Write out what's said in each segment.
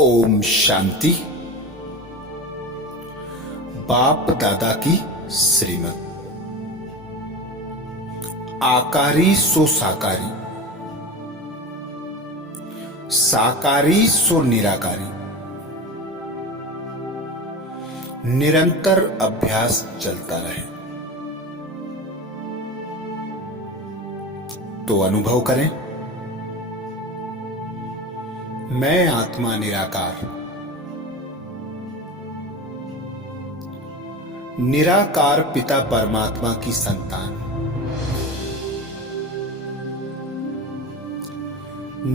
ओम शांति। बाप दादा की श्रीमत। आकारी सो साकारी, साकारी सो निराकारी। निरंतर अभ्यास चलता रहे तो अनुभव करें, मैं आत्मा निराकार, निराकार पिता परमात्मा की संतान,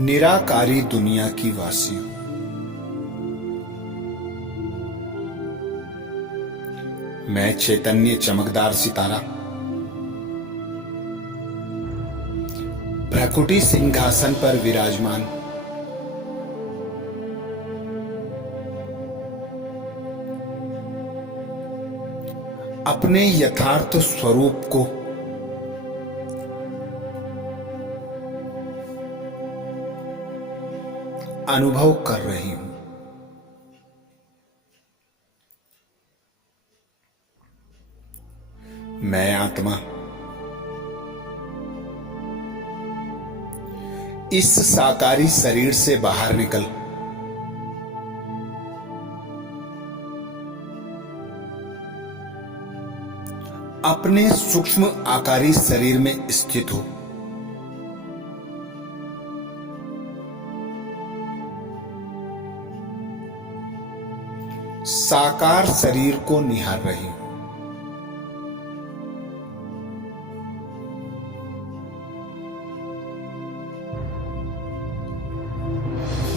निराकारी दुनिया की वासी हूं। मैं चैतन्य चमकदार सितारा, भ्रकुटी सिंहासन पर विराजमान, अपने यथार्थ स्वरूप को अनुभव कर रही हूं। मैं आत्मा इस साकारी शरीर से बाहर निकल अपने सूक्ष्म आकारी शरीर में स्थित हो। साकार शरीर को निहार रही हूं।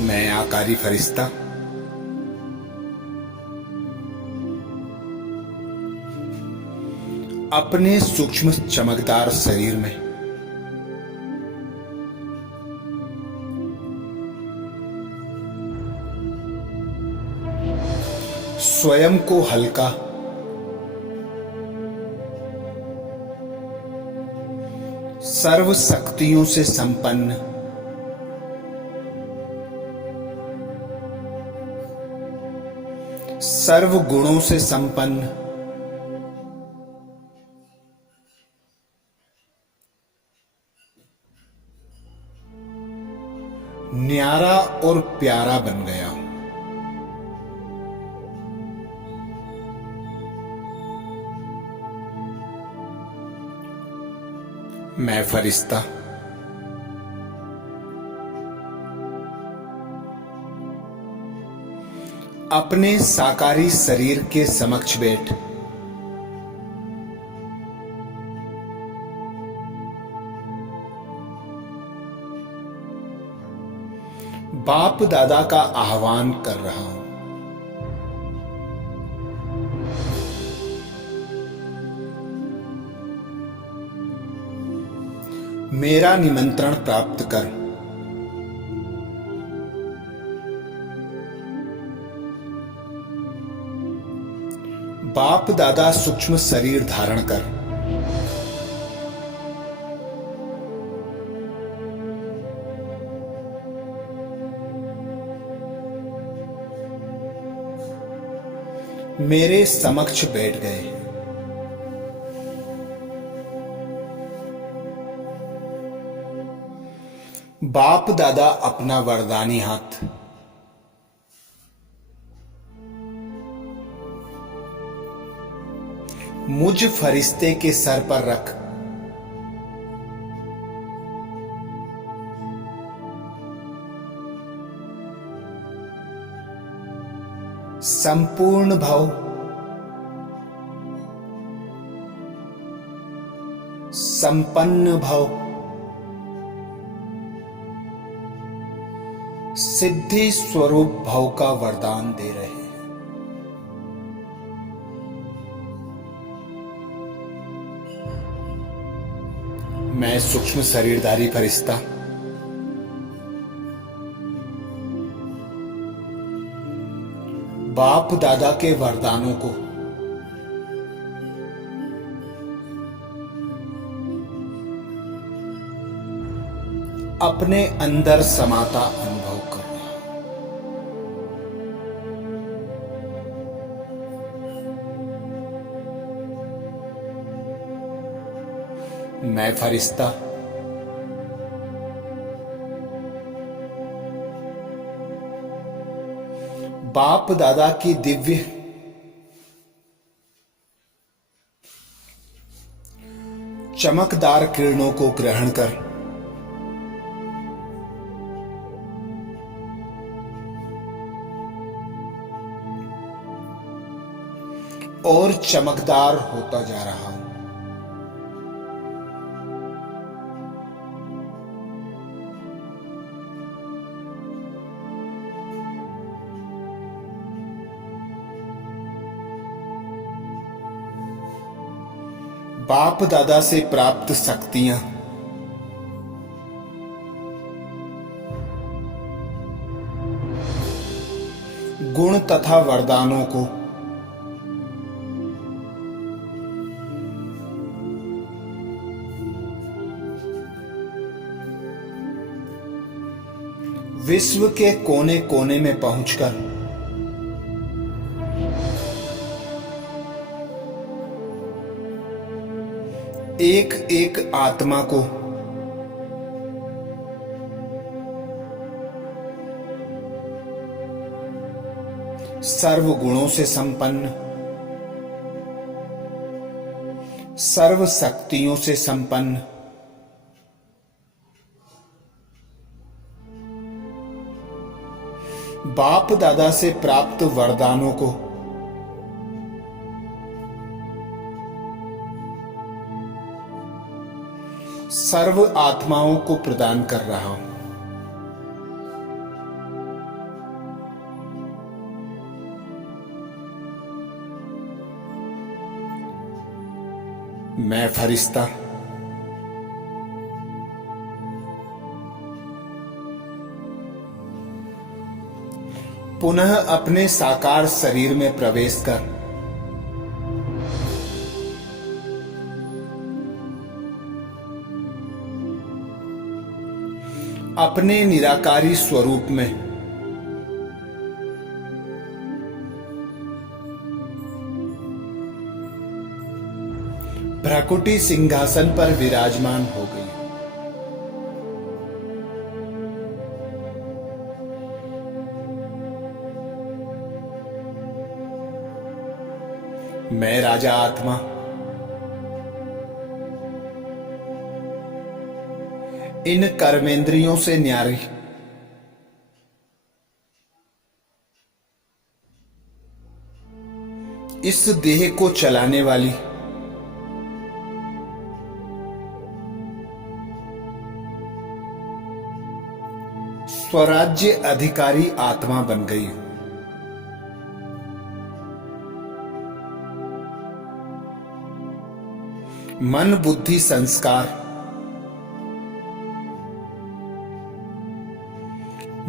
मैं आकारी फरिश्ता अपने सूक्ष्म चमकदार शरीर में स्वयं को हल्का, सर्व शक्तियों से संपन्न, सर्व गुणों से संपन्न, न्यारा और प्यारा बन गया हूं। मैं फरिश्ता अपने साकारी शरीर के समक्ष बैठ बाप दादा का आह्वान कर रहा हूं। मेरा निमंत्रण प्राप्त कर बाप दादा सूक्ष्म शरीर धारण कर मेरे समक्ष बैठ गए। बाप दादा अपना वरदानी हाथ मुझ फरिश्ते के सर पर रख संपूर्ण भव, संपन्न भव, सिद्धि स्वरूप भव का वरदान दे रहे हैं। मैं सूक्ष्म शरीरधारी फरिश्ता बाप दादा के वरदानों को अपने अंदर समाता अनुभव कर रहा हूं। मैं फरिश्ता। बाप दादा की दिव्य चमकदार किरणों को ग्रहण कर और चमकदार होता जा रहा हूं। बाप दादा से प्राप्त शक्तियां गुण तथा वरदानों को विश्व के कोने कोने में पहुंचकर एक एक आत्मा को सर्व गुणों से संपन्न, सर्व शक्तियों से संपन्न, बाप दादा से प्राप्त वरदानों को सर्व आत्माओं को प्रदान कर रहा हूं। मैं फरिश्ता। पुनः अपने साकार शरीर में प्रवेश कर अपने निराकारी स्वरूप में भ्रकुटी सिंहासन पर विराजमान हो गई। मैं राजा आत्मा इन कर्मेंद्रियों से न्यारी इस देह को चलाने वाली स्वराज्य अधिकारी आत्मा बन गई हूं। मन बुद्धि संस्कार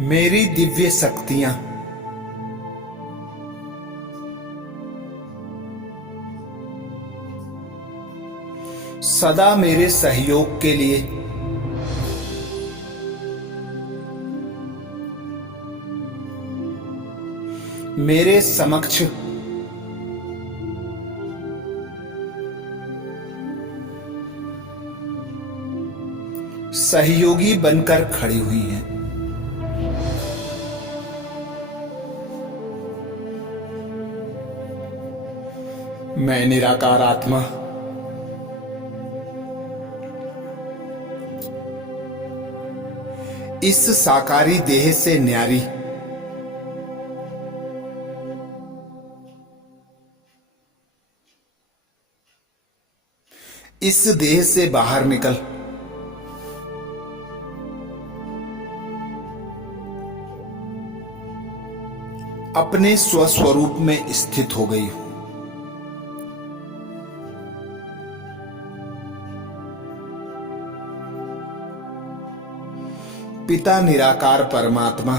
मेरी दिव्य शक्तियां सदा मेरे सहयोग के लिए मेरे समक्ष सहयोगी बनकर खड़ी हुई हैं। मैं निराकार आत्मा इस साकारी देह से न्यारी इस देह से बाहर निकल अपने स्वस्वरूप में स्थित हो गई हूं। पिता निराकार परमात्मा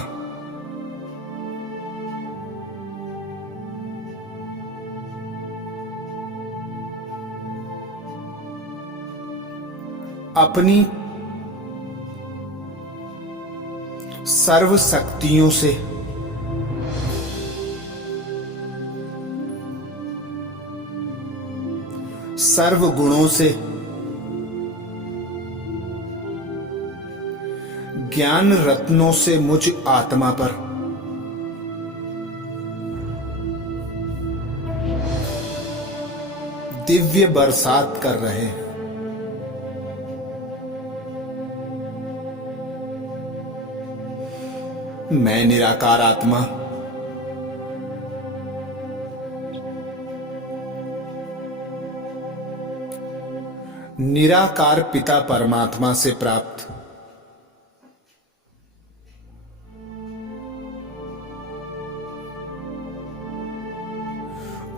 अपनी सर्व शक्तियों से सर्व गुणों से ज्ञान रत्नों से मुझ आत्मा पर दिव्य बरसात कर रहे हैं। मैं निराकार आत्मा निराकार पिता परमात्मा से प्राप्त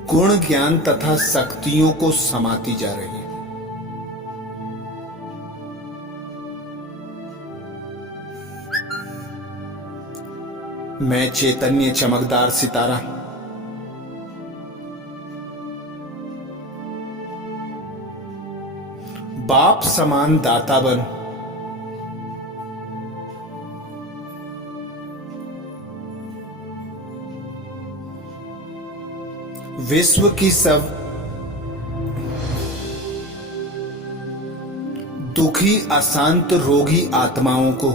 गुण ज्ञान तथा शक्तियों को समाती जा रही है। मैं चैतन्य चमकदार सितारा बाप समान दाता बन विश्व की सब दुखी अशांत रोगी आत्माओं को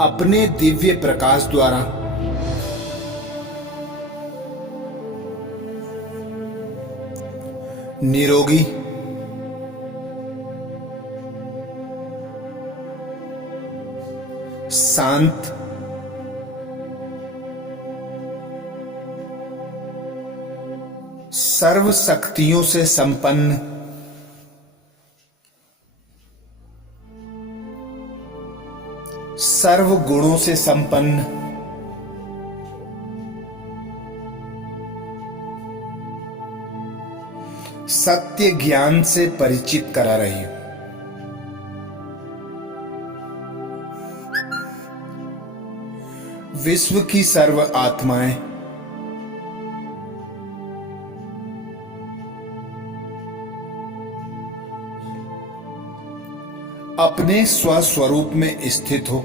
अपने दिव्य प्रकाश द्वारा निरोगी शांत सर्व शक्तियों से संपन्न सर्व गुणों से संपन्न सत्य ज्ञान से परिचित करा रही हूं। विश्व की सर्व आत्माएं अपने स्वस्वरूप में स्थित हो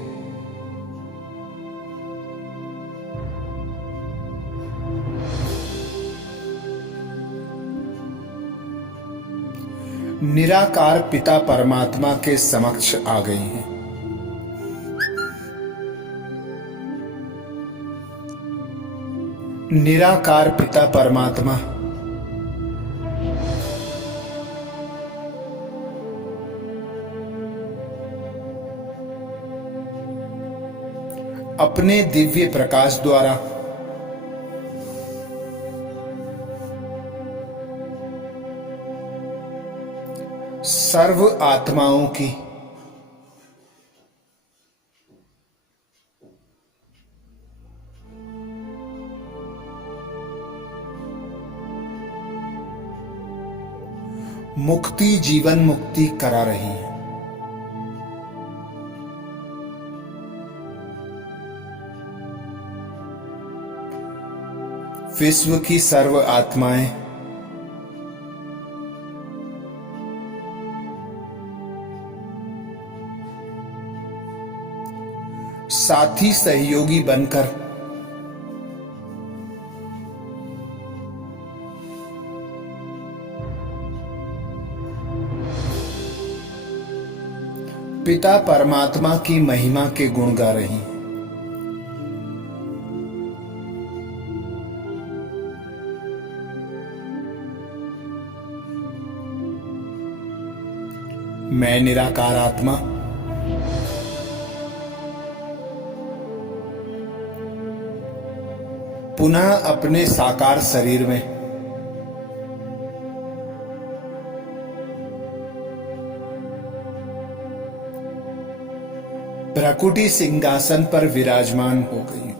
निराकार पिता परमात्मा के समक्ष आ गई हैं। निराकार पिता परमात्मा अपने दिव्य प्रकाश द्वारा सर्व आत्माओं की मुक्ति जीवन मुक्ति करा रही है। विश्व की सर्व आत्माएं साथी सहयोगी बनकर पिता परमात्मा की महिमा के गुण गा रही हैं। मैं निराकार आत्मा पुनः अपने साकार शरीर में प्रकृति सिंहासन पर विराजमान हो गई।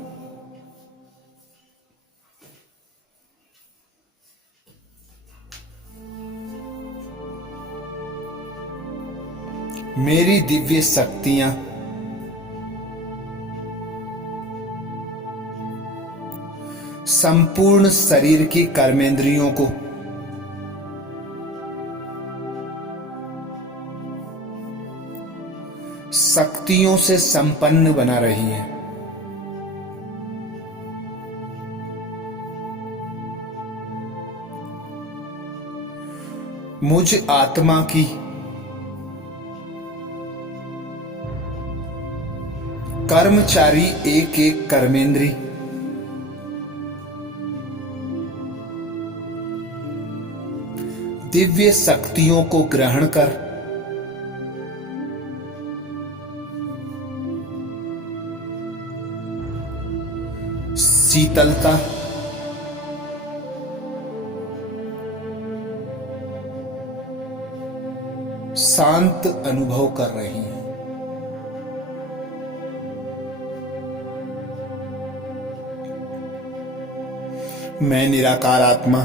मेरी दिव्य शक्तियां संपूर्ण शरीर की कर्मेंद्रियों को शक्तियों से संपन्न बना रही है। मुझ आत्मा की कर्मचारी एक एक कर्मेंद्री दिव्य शक्तियों को ग्रहण कर शीतलता, शांत अनुभव कर रही हैं। मैं निराकार आत्मा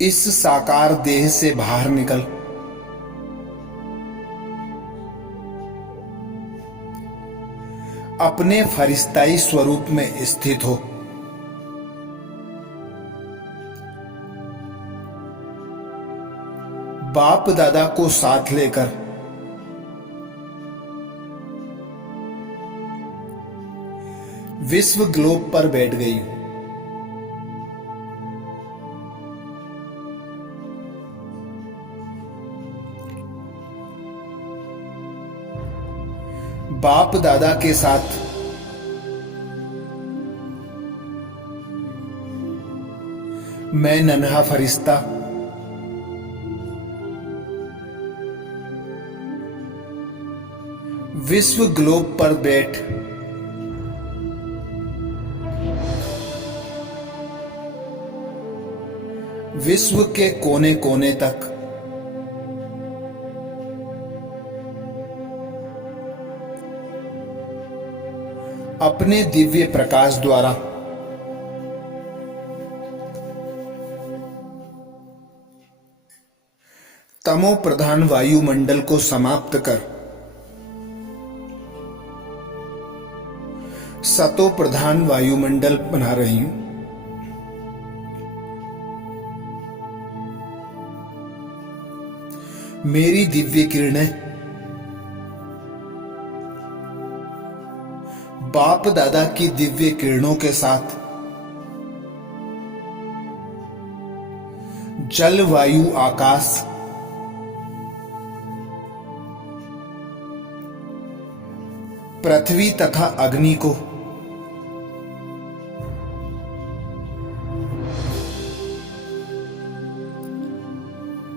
इस साकार देह से बाहर निकल अपने फरिश्ताई स्वरूप में स्थित हो। बाप दादा को साथ लेकर विश्व ग्लोब पर बैठ गई हूं। बाप दादा के साथ मैं नन्हा फरिश्ता विश्व ग्लोब पर बैठ विश्व के कोने कोने तक अपने दिव्य प्रकाश द्वारा तमो प्रधान वायुमंडल को समाप्त कर सतो प्रधान वायुमंडल बना रही हूं। मेरी दिव्य किरणें बाप दादा की दिव्य किरणों के साथ जल वायु आकाश पृथ्वी तथा अग्नि को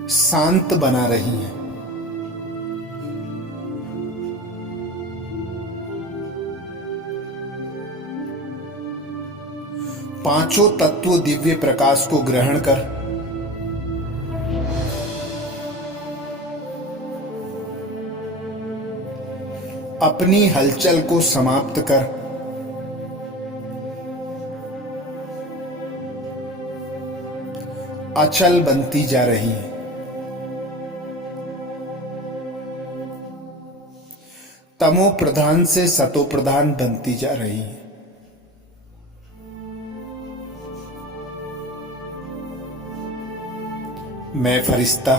शांत बना रही हैं। पांचों तत्व दिव्य प्रकाश को ग्रहण कर अपनी हलचल को समाप्त कर अचल बनती जा रही है। तमो प्रधान से सतो प्रधान बनती जा रही है। मैं फरिश्ता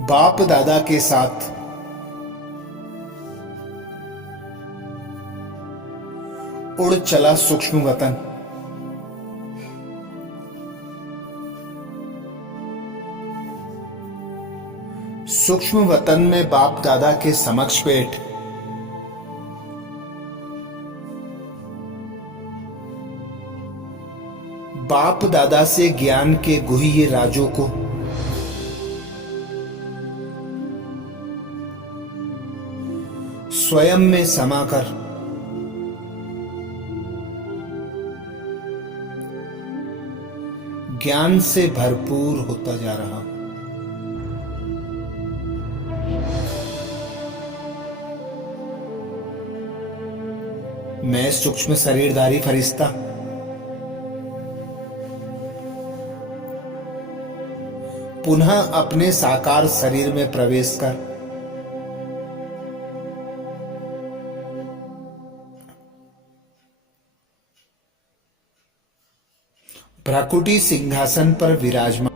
बाप दादा के साथ उड़ चला सूक्ष्म वतन सूक्ष्म वतन में बाप दादा के समक्ष बैठ बाप दादा से ज्ञान के गुह्य राजों को स्वयं में समाकर ज्ञान से भरपूर होता जा रहा। मैं सूक्ष्म शरीरधारी फरिश्ता पुनः अपने साकार शरीर में प्रवेश कर भ्राकुटी सिंहासन पर विराजमान